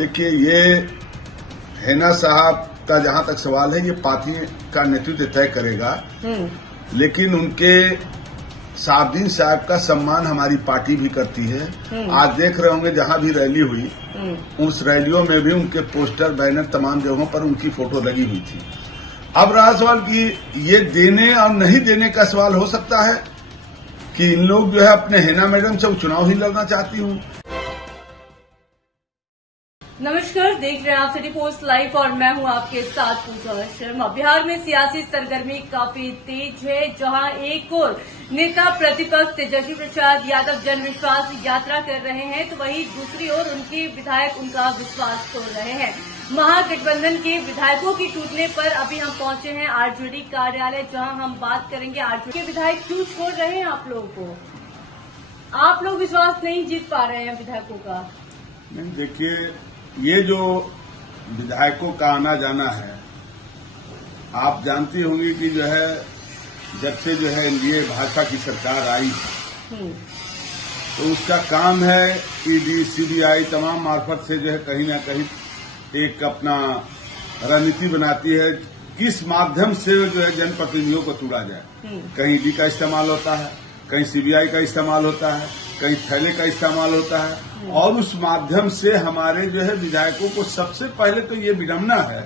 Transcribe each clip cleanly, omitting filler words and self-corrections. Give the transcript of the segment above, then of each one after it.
देखिए, ये हैना साहब का जहां तक सवाल है, ये पार्टी का नेतृत्व तय करेगा, लेकिन उनके साहबदीन साहब का सम्मान हमारी पार्टी भी करती है। आज देख रहे होंगे जहां भी रैली हुई, उस रैलियों में भी उनके पोस्टर बैनर तमाम जगहों पर उनकी फोटो लगी हुई थी। अब रहा सवाल कि ये देने और नहीं देने का सवाल हो सकता है कि इन लोग जो है अपने हैना मैडम से चुनाव ही लड़ना चाहती हूँ। नमस्कार, देख रहे हैं आप सिटी पोस्ट लाइव और मैं हूं आपके साथ पूजा शर्मा। बिहार में सियासी सरगर्मी काफी तेज है, जहां एक और नेता प्रतिपक्ष तेजस्वी प्रसाद यादव जन विश्वास यात्रा कर रहे हैं, तो वहीं दूसरी ओर उनके विधायक उनका विश्वास तोड़ रहे हैं। महागठबंधन के विधायकों के टूटने पर अभी हम पहुंचे हैं आरजेडी कार्यालय, जहां हम बात करेंगे आरजेडी के विधायक क्यों छोड़ रहे हैं आप लोगों को। आप लोग विश्वास नहीं जीत पा रहे हैं विधायकों का। नहीं, देखिए, ये जो विधायकों का आना जाना है, आप जानती होंगी कि जो है जब से जो है एनडीए भाजपा की सरकार आई, तो उसका काम है ईडी सीबीआई तमाम मार्फत से जो है कहीं ना कहीं एक अपना रणनीति बनाती है, किस माध्यम से जो है जनप्रतिनिधियों को तोड़ा जाए। कहीं ईडी का इस्तेमाल होता है, कहीं सीबीआई का इस्तेमाल होता है, कहीं थैले का इस्तेमाल होता है, और उस माध्यम से हमारे जो है विधायकों को सबसे पहले तो ये विडंबना है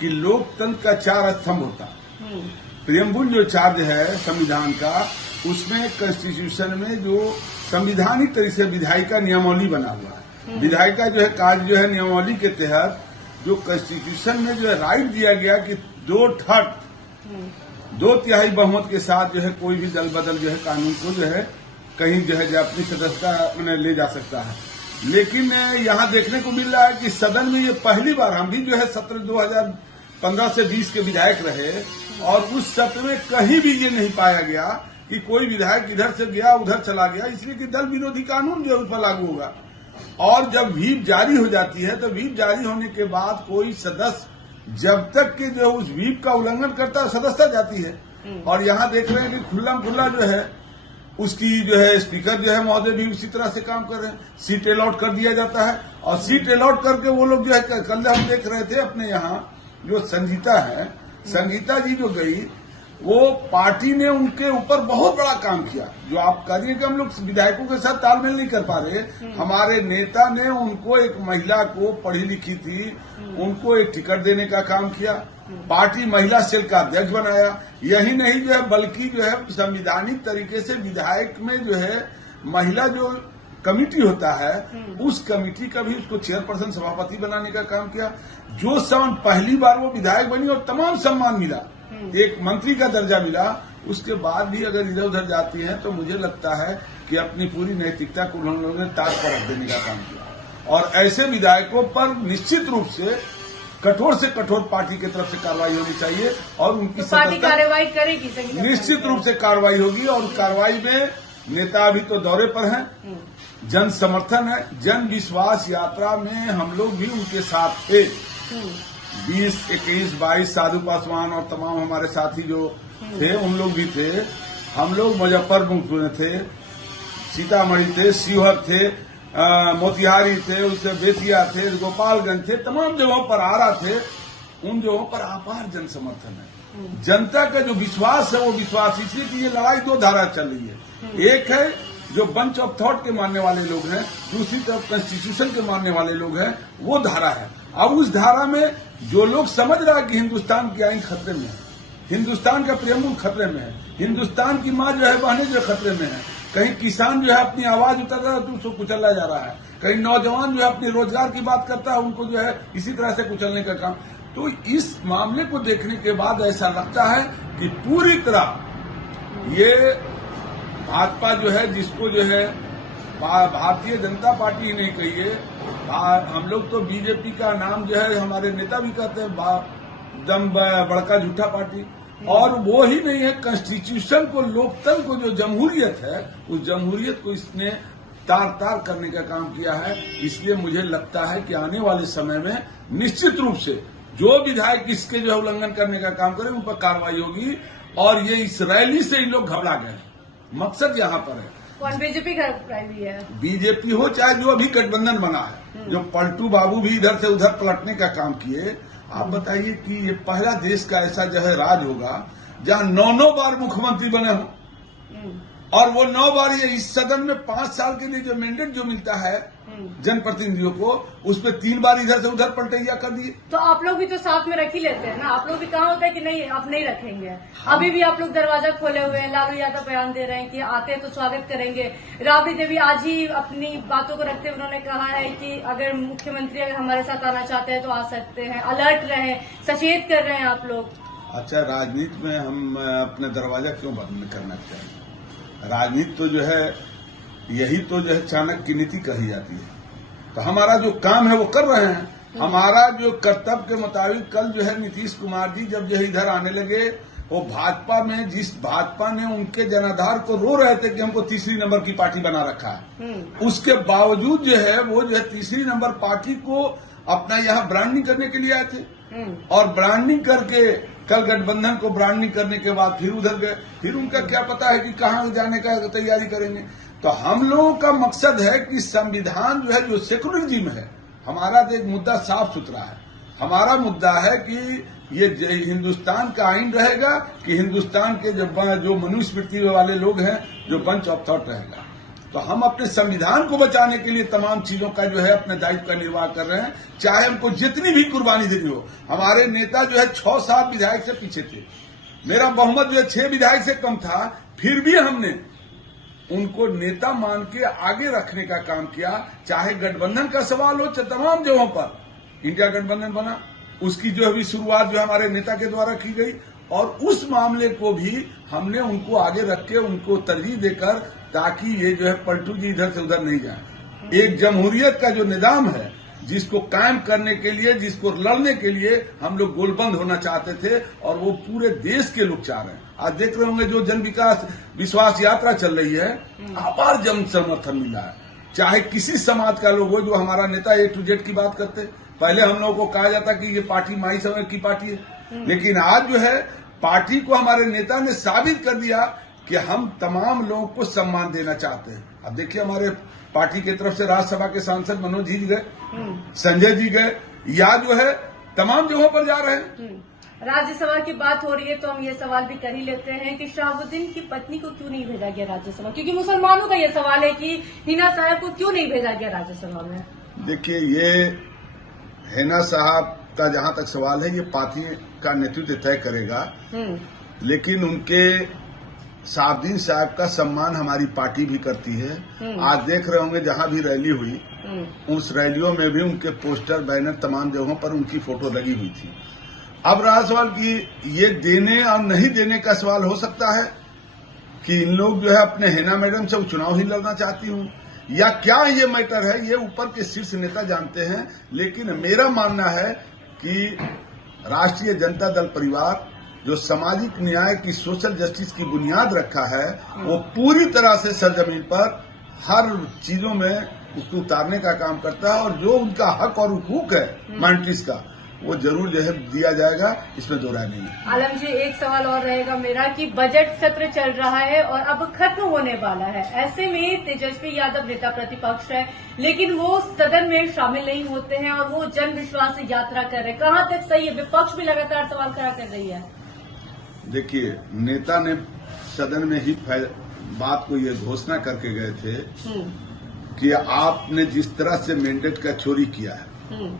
कि लोकतंत्र का 4 स्तंभ होता है। प्रियम्बुल जो चार्ज है संविधान का, उसमें कॉन्स्टिट्यूशन में जो संविधानिक तरीके से विधायिका नियमावली बना हुआ है। विधायिका जो है कार्य जो है नियमावली के तहत जो कॉन्स्टिट्यूशन में जो है राइट दिया गया कि 2/3 बहुमत के साथ जो है कोई भी दल बदल जो है कानून को जो है कहीं जो है अपनी सदस्यता में ले जा सकता है। लेकिन यहाँ देखने को मिल रहा है कि सदन में ये पहली बार, हम भी जो है सत्र 2015 से 20 के विधायक रहे, और उस सत्र में कहीं भी ये नहीं पाया गया कि कोई विधायक इधर से गया उधर चला गया, इसलिए कि दल विरोधी कानून जो है उस पर लागू होगा। और जब व्हीप जारी हो जाती है, तो व्हीप जारी होने के बाद कोई सदस्य जब तक के जो उस व्हीप का उल्लंघन करता है, सदस्यता जाती है। और यहाँ देख रहे हैं कि खुल्लम खुल्ला जो है उसकी जो है स्पीकर जो है महोदय भी उसी तरह से काम कर रहे हैं। सीट अलॉट कर दिया जाता है, और सीट अलॉट करके वो लोग जो है, कल हम देख रहे थे अपने यहाँ जो संगीता है, संगीता जी जो गई, वो पार्टी ने उनके ऊपर बहुत बड़ा काम किया। जो आप कह रही है कि हम लोग विधायकों के साथ तालमेल नहीं कर पा रहे, हमारे नेता ने उनको, एक महिला को पढ़ी लिखी थी, उनको एक टिकट देने का काम किया, पार्टी महिला सेल का अध्यक्ष बनाया। यही नहीं जो है बल्कि जो है संविधानिक तरीके से विधायक में जो है महिला जो कमिटी होता है, उस कमिटी का भी उसको चेयरपर्सन सभापति बनाने का काम किया। जो सम्मान पहली बार वो विधायक बनी और तमाम सम्मान मिला, एक मंत्री का दर्जा मिला, उसके बाद भी अगर इधर उधर जाती हैं तो मुझे लगता है कि अपनी पूरी नैतिकता को उन्होंने ताक पर रख देने का काम किया। और ऐसे विधायकों पर निश्चित रूप से कठोर पार्टी की तरफ से कार्रवाई होनी चाहिए, और उनकी तो पार्टी कार्रवाई करेगी, निश्चित रूप से कार्रवाई होगी। और कार्रवाई में नेता अभी तो दौरे पर हैं, जन समर्थन है। जन विश्वास यात्रा में हम लोग भी उनके साथ थे, 20, 21, 22 साधु पासवान और तमाम हमारे साथी जो थे उन लोग भी थे। हम लोग मुजफ्फरपुर में थे, सीतामढ़ी थे, शिवहर थे, मोतिहारी थे, उससे बेतिया थे, गोपालगंज थे, तमाम जगहों पर आ रहा थे। उन जगहों पर अपार जन समर्थन है। जनता का जो विश्वास है वो विश्वास, इसलिए कि ये लड़ाई 2 धारा चल रही है। एक है जो बंच ऑफ थॉट के मानने वाले लोग हैं, दूसरी तरफ कॉन्स्टिट्यूशन के मानने वाले लोग हैं, वो धारा है। अब उस धारा में जो लोग समझ रहा है कि हिंदुस्तान की आइन खतरे में है, हिंदुस्तान का प्रियम्बुल खतरे में है, हिंदुस्तान की माँ जो है बहनें जो खतरे में है, कहीं किसान जो है अपनी आवाज उतर रहा है तो उसको कुचला जा रहा है, कहीं नौजवान जो है अपने रोजगार की बात करता है, उनको जो है इसी तरह से कुचलने का काम। तो इस मामले को देखने के बाद ऐसा लगता है कि पूरी तरह ये भाजपा जो है, जिसको जो है भारतीय जनता पार्टी ही नहीं कहिए, हम लोग तो बीजेपी का नाम जो है हमारे नेता भी कहते हैं दम बड़का झूठा पार्टी, और वो ही नहीं है, कॉन्स्टिट्यूशन को, लोकतंत्र को, जो जमहूरियत है, उस जमहूरियत को इसने तार करने का काम किया है। इसलिए मुझे लगता है कि आने वाले समय में निश्चित रूप से जो विधायक इसके जो है उल्लंघन करने का काम करे उन पर कार्रवाई होगी। और ये इस रैली से इन लोग घबरा गए, मकसद यहाँ पर है। कौन बीजेपी का भी है? बीजेपी हो चाहे जो अभी गठबंधन बना है, जो पलटू बाबू भी इधर से उधर पलटने का काम किए। आप बताइए कि ये पहला देश का ऐसा जो है राज होगा जहां 9 बार मुख्यमंत्री बने हो, और वो 9 बार ये इस सदन में 5 साल के लिए जो मैंडेट जो मिलता है जनप्रतिनिधियों को, उस पर 3 बार इधर से उधर पलटैया कर दिए। तो आप लोग भी तो साथ में रख ही लेते हैं ना, आप लोग भी कहा होता है कि नहीं आप नहीं रखेंगे। अभी भी आप लोग दरवाजा खोले हुए हैं, लालू यादव बयान दे रहे हैं कि आते हैं तो स्वागत करेंगे। राबड़ी देवी आज ही अपनी बातों को रखते हुए उन्होंने कहा है कि अगर मुख्यमंत्री अगर हमारे साथ आना चाहते हैं तो आ सकते हैं। अलर्ट रहे, सचेत कर रहे हैं आप लोग। अच्छा, राजनीति में हम अपने दरवाजा क्यों बंद करना चाहिए? राजनीति तो जो है यही तो जो है चाणक्य की नीति कही जाती है। तो हमारा जो काम है वो कर रहे हैं। हमारा जो कर्तव्य के मुताबिक कल जो है नीतीश कुमार जी जब जो है इधर आने लगे, वो भाजपा में जिस भाजपा ने उनके जनाधार को रो रहे थे कि हमको तीसरी नंबर की पार्टी बना रखा है, उसके बावजूद जो है वो जो है तीसरी नंबर पार्टी को अपना यहाँ ब्रांडिंग करने के लिए आए थे। और ब्रांडिंग करके कल गठबंधन को ब्रांडिंग करने के बाद फिर उधर गए। फिर उनका क्या पता है कि कहाँ जाने का तैयारी करेंगे। तो हम लोगों का मकसद है कि संविधान जो है, जो सेकुलरिज्म है, हमारा एक मुद्दा साफ सुथरा है। हमारा मुद्दा है कि ये हिंदुस्तान का आईन रहेगा कि हिंदुस्तान के जो मनुस्मृति वाले लोग हैं, जो बंच ऑफ थॉट रहेगा। तो हम अपने संविधान को बचाने के लिए तमाम चीजों का जो है अपने दायित्व का निर्वाह कर रहे हैं, चाहे हमको जितनी भी कुर्बानी देनी हो। हमारे नेता जो है 6-7 विधायक से पीछे थे, मेरा बहुमत जो है 6 विधायक से कम था, फिर भी हमने उनको नेता मान के आगे रखने का काम किया। चाहे गठबंधन का सवाल हो, चाहे तमाम जगहों पर इंडिया गठबंधन बना, उसकी जो अभी शुरुआत जो हमारे नेता के द्वारा की गई, और उस मामले को भी हमने उनको आगे रख के उनको तरजीह देकर, ताकि ये जो है पलटू जी इधर से उधर नहीं जाए। एक जमहूरियत का जो निजाम है, जिसको कायम करने के लिए, जिसको लड़ने के लिए हम लोग गोलबंद होना चाहते थे, और वो पूरे देश के लोग चाह रहे हैं। आज देख रहे होंगे जो जन विकास विश्वास यात्रा चल रही है, अपार जन समर्थन मिला है। चाहे किसी समाज का लोग हो, जो हमारा नेता A to Z की बात करते, पहले हम लोगों को कहा जाता कि ये पार्टी माई समय की पार्टी है, लेकिन आज जो है पार्टी को हमारे नेता ने साबित कर दिया कि हम तमाम लोगों को सम्मान देना चाहते हैं। अब देखिए, हमारे पार्टी की तरफ से राज्यसभा के सांसद मनोज जी गए, संजय जी गए, या जो है तमाम जगहों पर जा रहे हैं। राज्यसभा की बात हो रही है तो हम ये सवाल भी कर ही लेते हैं कि शहाबुद्दीन की पत्नी को क्यों नहीं भेजा गया राज्यसभा? क्योंकि मुसलमानों का ये सवाल है कि हिना साहब को क्यों नहीं भेजा गया राज्यसभा में। देखिए, ये हिना साहब का जहां तक सवाल है, ये पार्टी का नेतृत्व तय करेगा, लेकिन उनके शहाबुद्दीन साहब का सम्मान हमारी पार्टी भी करती है। आज देख रहे होंगे जहां भी रैली हुई, उस रैलियों में भी उनके पोस्टर बैनर तमाम जगहों पर उनकी फोटो लगी हुई थी। अब रहा सवाल कि ये देने और नहीं देने का सवाल हो सकता है कि इन लोग जो है अपने हिना मैडम से चुनाव ही लड़ना चाहती हूँ, या क्या ये मैटर है, ये ऊपर के शीर्ष नेता जानते हैं। लेकिन मेरा मानना है कि राष्ट्रीय जनता दल परिवार जो सामाजिक न्याय की, सोशल जस्टिस की बुनियाद रखा है, वो पूरी तरह से सरजमीन पर हर चीजों में उसको उतारने का काम करता है, और जो उनका हक और हुकूक है माइनॉरिटीज का, वो जरूर जो है दिया जाएगा, इसमें दो राय नहीं है। आलम जी, एक सवाल और रहेगा मेरा कि बजट सत्र चल रहा है और अब खत्म होने वाला है। ऐसे में तेजस्वी यादव नेता प्रतिपक्ष है, लेकिन वो सदन में शामिल नहीं होते हैं और वो जन विश्वास यात्रा कर रहे हैं। कहाँ तक सही है? विपक्ष भी लगातार सवाल खड़ा कर रही है। देखिए, नेता ने सदन में ही बात को ये घोषणा करके गए थे कि आपने जिस तरह से मैंडेट का चोरी किया है,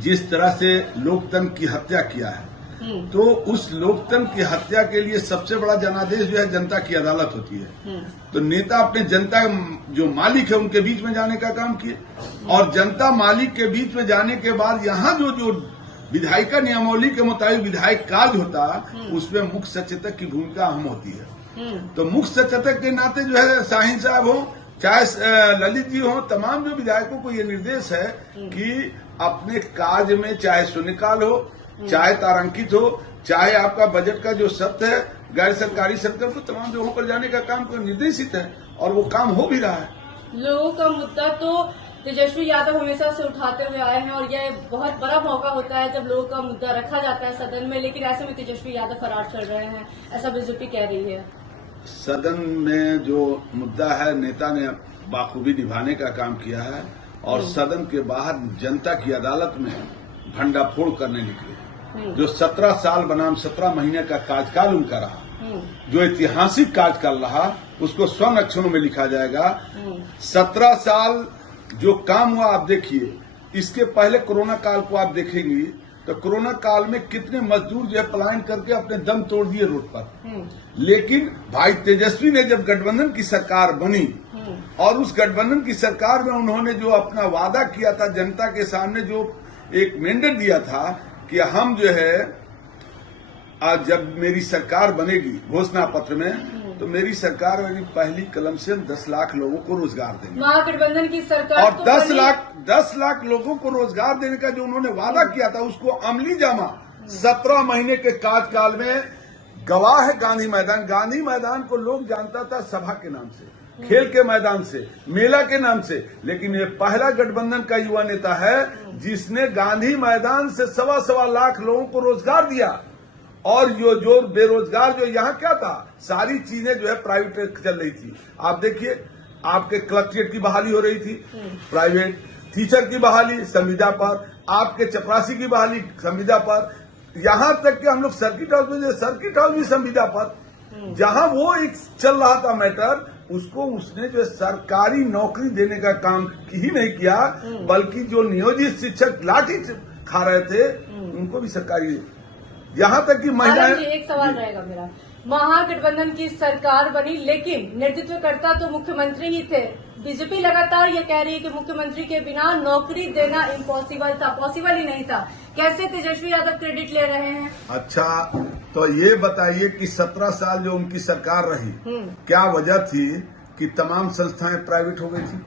जिस तरह से लोकतंत्र की हत्या किया है, तो उस लोकतंत्र की हत्या के लिए सबसे बड़ा जनादेश जो है जनता की अदालत होती है। तो नेता अपने जनता जो मालिक है उनके बीच में जाने का काम किए, और जनता मालिक के बीच में जाने के बाद यहाँ जो विधायिका नियमावली के मुताबिक विधायक कार्य होता, उसमें मुख्य सचेतक की भूमिका अहम होती है। तो मुख्य सचेतक के नाते जो है शाहीन साहब हो, चाहे ललित जी हो, तमाम जो विधायकों को ये निर्देश है कि अपने कार्य में, चाहे शून्यकाल हो, चाहे तारांकित हो, चाहे आपका बजट का जो शब्द है गैर सरकारी सेक्टर को, तमाम जगहों पर जाने का काम निर्देशित है, और वो काम हो भी रहा है। लोगों का मुद्दा तो तेजस्वी यादव हमेशा से उठाते हुए आए हैं, और यह बहुत बड़ा मौका होता है जब लोगों का मुद्दा रखा जाता है सदन में, लेकिन ऐसे में तेजस्वी यादव फरार चल रहे हैं, ऐसा बीजेपी कह रही है। सदन में जो मुद्दा है नेता ने बाखूबी निभाने का काम किया है और सदन के बाहर जनता की अदालत में भंडाफोड़ करने निकले। जो 17 साल बनाम 17 महीने का कार्यकाल उनका रहा, जो ऐतिहासिक कार्यकाल रहा, उसको स्वर्ण अक्षरों में लिखा जाएगा। 17 साल जो काम हुआ आप देखिए। इसके पहले कोरोना काल को आप देखेंगी तो कोरोना काल में कितने मजदूर जो है पलायन करके अपने दम तोड़ दिए रोड पर। लेकिन भाई तेजस्वी ने जब गठबंधन की सरकार बनी और उस गठबंधन की सरकार में उन्होंने जो अपना वादा किया था, जनता के सामने जो एक मैंडेट दिया था कि हम जो है आज जब मेरी सरकार बनेगी घोषणा पत्र में, तो मेरी सरकार में पहली कलम से हम 10 लाख लोगों को रोजगार देंगे। महागठबंधन की सरकार और 10 लाख लोगों को रोजगार देने का जो उन्होंने वादा किया था उसको अमली जामा 17 महीने के कार्यकाल में गवाह है गांधी मैदान। गांधी मैदान को लोग जानता था सभा के नाम से, खेल के मैदान से, मेला के नाम से, लेकिन ये पहला गठबंधन का युवा नेता है जिसने गांधी मैदान से 1.25 लाख लोगों को रोजगार दिया। और जो बेरोजगार जो यहाँ क्या था, सारी चीजें जो है प्राइवेट चल रही थी। आप देखिए, आपके कलेक्ट्रेट की बहाली हो रही थी प्राइवेट, टीचर की बहाली संविदा पर, आपके चपरासी की बहाली संविदा पर, यहाँ तक कि हम लोग सर्किट हाउस भी संविदा पर। जहाँ वो एक चल रहा था मैटर, उसको उसने जो सरकारी नौकरी देने का काम ही नहीं किया, बल्कि जो नियोजित शिक्षक लाठी खा रहे थे उनको भी सरकारी। यहाँ तक कि महिलाएं। एक सवाल रहेगा मेरा, महागठबंधन की सरकार बनी लेकिन नेतृत्वकर्ता तो मुख्यमंत्री ही थे। बीजेपी लगातार ये कह रही है कि मुख्यमंत्री के बिना नौकरी देना इम्पॉसिबल था, पॉसिबल ही नहीं था। कैसे तेजस्वी यादव क्रेडिट ले रहे हैं? अच्छा, तो ये बताइए कि 17 साल जो उनकी सरकार रही, क्या वजह थी कि तमाम संस्थाएं प्राइवेट हो गई थी?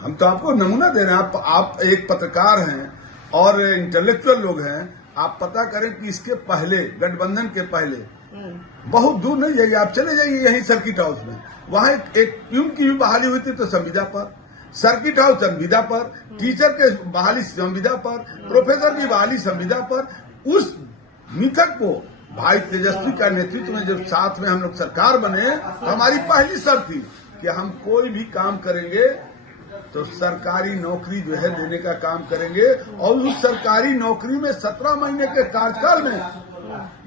हम तो आपको नमूना दे रहे हैं। आप एक पत्रकार हैं और इंटेलेक्चुअल लोग हैं। आप पता करें कि इसके पहले, गठबंधन के पहले, बहुत दूर नहीं जाइए, आप चले जाइए यहीं सर्किट हाउस में, वहां एक प्यून की भी बहाली हुई थी तो संविदा पर, सर्किट हाउस संविदा पर, टीचर के बहाली संविदा पर, प्रोफेसर की बहाली संविदा पर। उस मिथक को भाई तेजस्वी का नेतृत्व में जब साथ में हम लोग सरकार बने, हमारी पहली शर्त थी कि हम कोई भी काम करेंगे तो सरकारी नौकरी जो है देने का काम करेंगे। और उस सरकारी नौकरी में 17 महीने के कार्यकाल में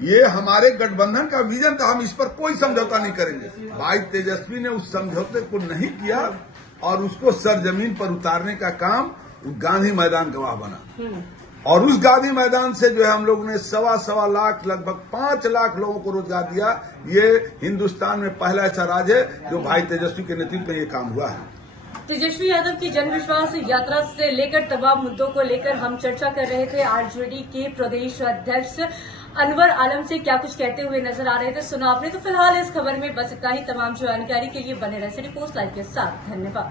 ये हमारे गठबंधन का विजन था, हम इस पर कोई समझौता नहीं करेंगे। भाई तेजस्वी ने उस समझौते को नहीं किया और उसको सरजमीन पर उतारने का काम गांधी मैदान गवाह बना। और उस गांधी मैदान से जो है हम लोग ने 1.25 लाख, लगभग 5 लाख लोगों को रोजगार दिया। ये हिंदुस्तान में पहला ऐसा राज्य है जो भाई तेजस्वी के नेतृत्व में ये काम हुआ है। तेजस्वी यादव की जन विश्वास यात्रा से लेकर तमाम मुद्दों को लेकर हम चर्चा कर रहे थे। आरजेडी के प्रदेश अध्यक्ष अनवर आलम से क्या कुछ कहते हुए नजर आ रहे थे, सुना आपने। तो फिलहाल इस खबर में बस इतना ही। तमाम जानकारी के लिए बने रहे सिटी पोस्ट लाइव के साथ। धन्यवाद।